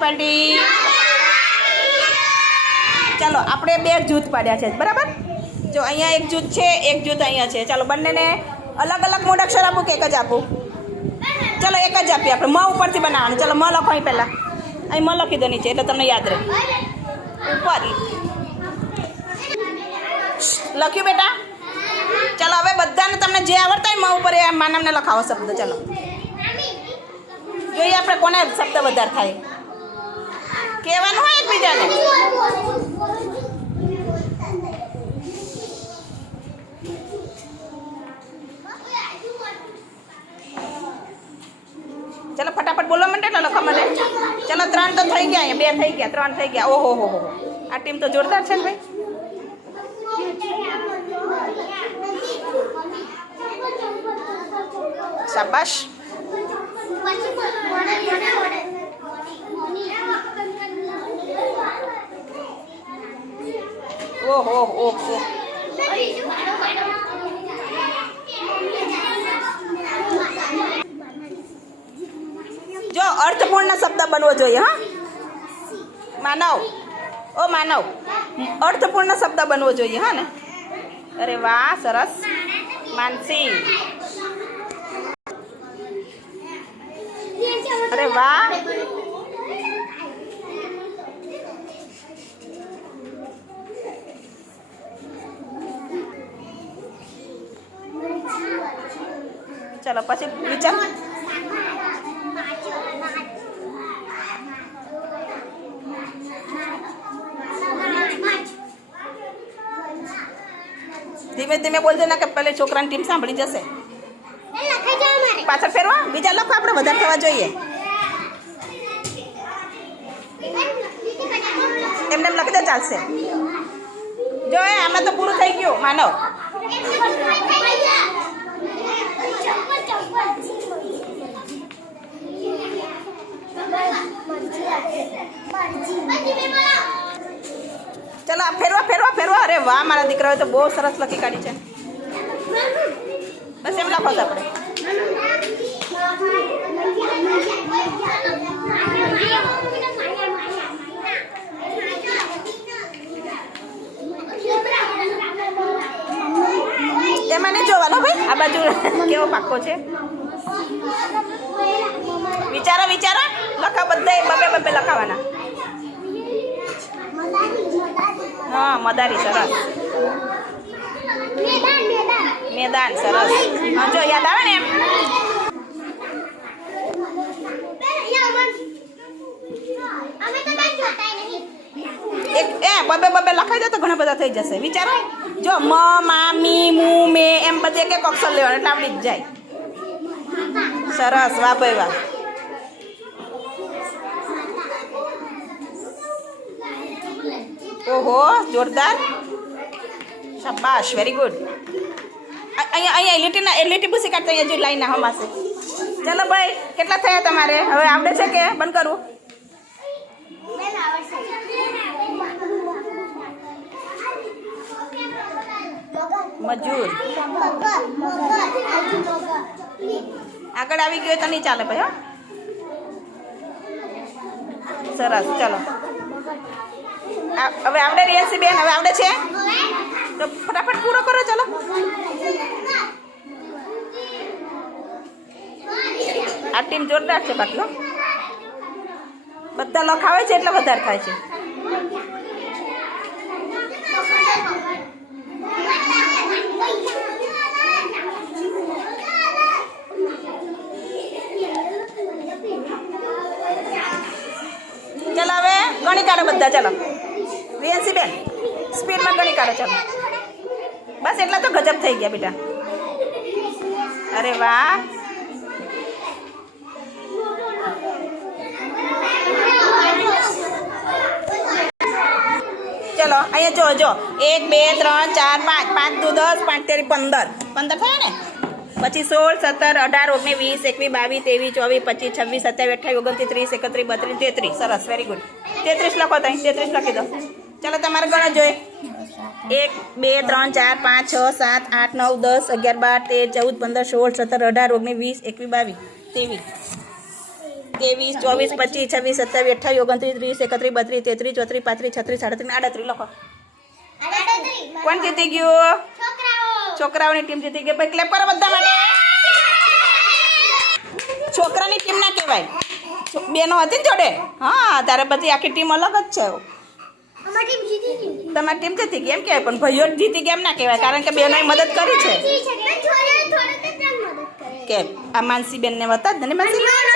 Party ચાલો, આપણે બે જૂથ પાડ્યા છે, બરાબર? જો, અહીંયા એક જૂથ છે, એક જૂથ અહીંયા છે. ચાલો, બંનેને અલગ અલગ મૂળાક્ષર આપું કે એક જ આપું? ચાલો, એક જ આપીએ આપણે. મ ઉપરથી બનાવવાનું. ચાલો, મ લખો અહીં પહેલાં. અહીં મ લખી દો નીચે, એટલે તમને યાદ રહે. ઉપર. લખ્યું બેટા? ચાલો, હવે બધાને તમને જે આવડતા હોય મ ઉપર એ માનવને લખાવો શબ્દ. ચાલો. જોઈએ આપણે કોને શબ્દ વધારે થાય. કહેવાનું હોય એકબીજાને? ચાલો, ફટાફટ બોલવા મને એટલે લખવા મને ચાલો, ત્રણ તો થઈ ગયા બે થઈ ગયા, ત્રણ થઈ ગયા. ઓહો હો હો. આ ટીમ તો જોરદાર છે ને ભાઈ? શાબાશ. ઓહો ઓહો ઓહો જો અર્થપૂર્ણ શબ્દ બનવો જોઈએ હા માનવ ઓ માનવ અર્થપૂર્ણ શબ્દ બનવો જોઈએ હા ને અરે વાહ સરસ માનસી અરે વાહ ચલો પછી વિચાર ધીમે ધીમે બોલજો ને કે પેલે છોકરાની ટીમ સાંભળી જશે. પાછળ ફેરવા? બીજા લખો આપણે, વધારે થવા જોઈએ. એમને એમ લખી દે ચાલશે. જો એ, આમાં તો પૂરું થઈ ગયું માનવ ચલો ફેરવા ફેરવા ફેરવા. અરે વાહ, મારા દીકરાઓએ તો બહુ સરસ લખી કાઢી છે. બસ એમ લખો આપણે. એમાં જોવાનો ભાઈ? આ બાજુ કેવો પાક્કો છે? વિચારો વિચારો. લખા બધા બબે બબે લખાવાના. હા, મદારી, સરસ. મેદાન, સરસ. હા, જો, યાદ આવે ને એમ? એક, એ, બબે બબે લખાઈ દે તો ઘણા બધા થઈ જશે. વિચારો. જો, મ મામી મુ, મે એમ બધે એક એક અક્ષર લેવાનું, એટલે આવડી જ જાય. સરસ, વાહ ભાઈ, વાહ. ઓહો, જોરદાર. શાબાશ વેરી ગુડ અહીંયા અહીંયા, લીટીના, એ લીટી પૂછી કાઢતા અહીંયા જો લાઈન હમાશે ચાલો ભાઈ, કેટલા થયા તમારે? હવે આવડે છે કે બંધ કરવું મજૂર. આગળ આવી ગયો તો નહીં ચાલે ભાઈ સરસ, ચલો. હવે આવડે રિયાસી બેન, હવે આવડે છે? તો ફટાફટ પૂરો કરો, ચલો. આ ટીમ જોરદાર છે હો. બધા લખાવે છે, એટલે વધારે થાય છે. બધા, ચાલો. રિયાસી બેન, સ્પીડમાં ગણી કાઢો, ચાલો. બસ એટલા તો ગજબ થઈ ગયા, બેટા. અરે વાહ. ચલો, અહીંયા જો જો. એક, બે, ત્રણ, ચાર, પાંચ. પાંચ દુ દસ, પાંચ, તેરી, પંદર. પંદર થયા ને? પછી સોળ સત્તર અઢાર ઓગણીસ વીસ એકવીસ બાવીસ ત્રેવીસ ચોવીસ પચીસ છવ્વીસ સત્યાવીસ અઠ્યાવીસ ઓગણત્રીસ ત્રીસ એકત્રીસ બત્રીસ તેત્રીસ. સરસ વેરી ગુડ તેત્રીસ લખો તો તેત્રીસ લખી દો. ચાલો તમારે ગણો જોઈએ. એક બે ત્રણ ચાર પાંચ છ સાત આઠ નવ દસ અગિયાર બાર તેર ચૌદ પંદર સોળ સત્તર અઢાર ઓગણીસ વીસ એકવીસ બાવીસ ત્રેવીસ. ત્રેવીસ ચોવીસ પચીસ છવ્વીસ સત્યાવીસ અઠ્ઠાવીસ ઓગણત્રીસ ત્રીસ એકત્રીસ બત્રીસ તેત્રીસ ચોત્રીસ પાંત્રીસ છત્રીસ સાડત્રીસ આડત્રીસ લખો. કોણ જીતી ગયું? છોકરાઓની ટીમ જીતી ગઈ. ભાઈ ક્લેપ કરો બધા માટે. છોકરાની ટીમ ના કહેવાય. બેનો હતી ને જોડે? હા તારે બધી આખી ટીમ અલગ જ છે. તમારી ટીમ જીતી ગઈ એમ કહેવાય પણ ભાઈઓ જીતી ગયા એમ ના કહેવાય કારણ કે બેનોએ મદદ કરી છે. કેમ? આ માનસી બેનને વતા જ ને માનસી.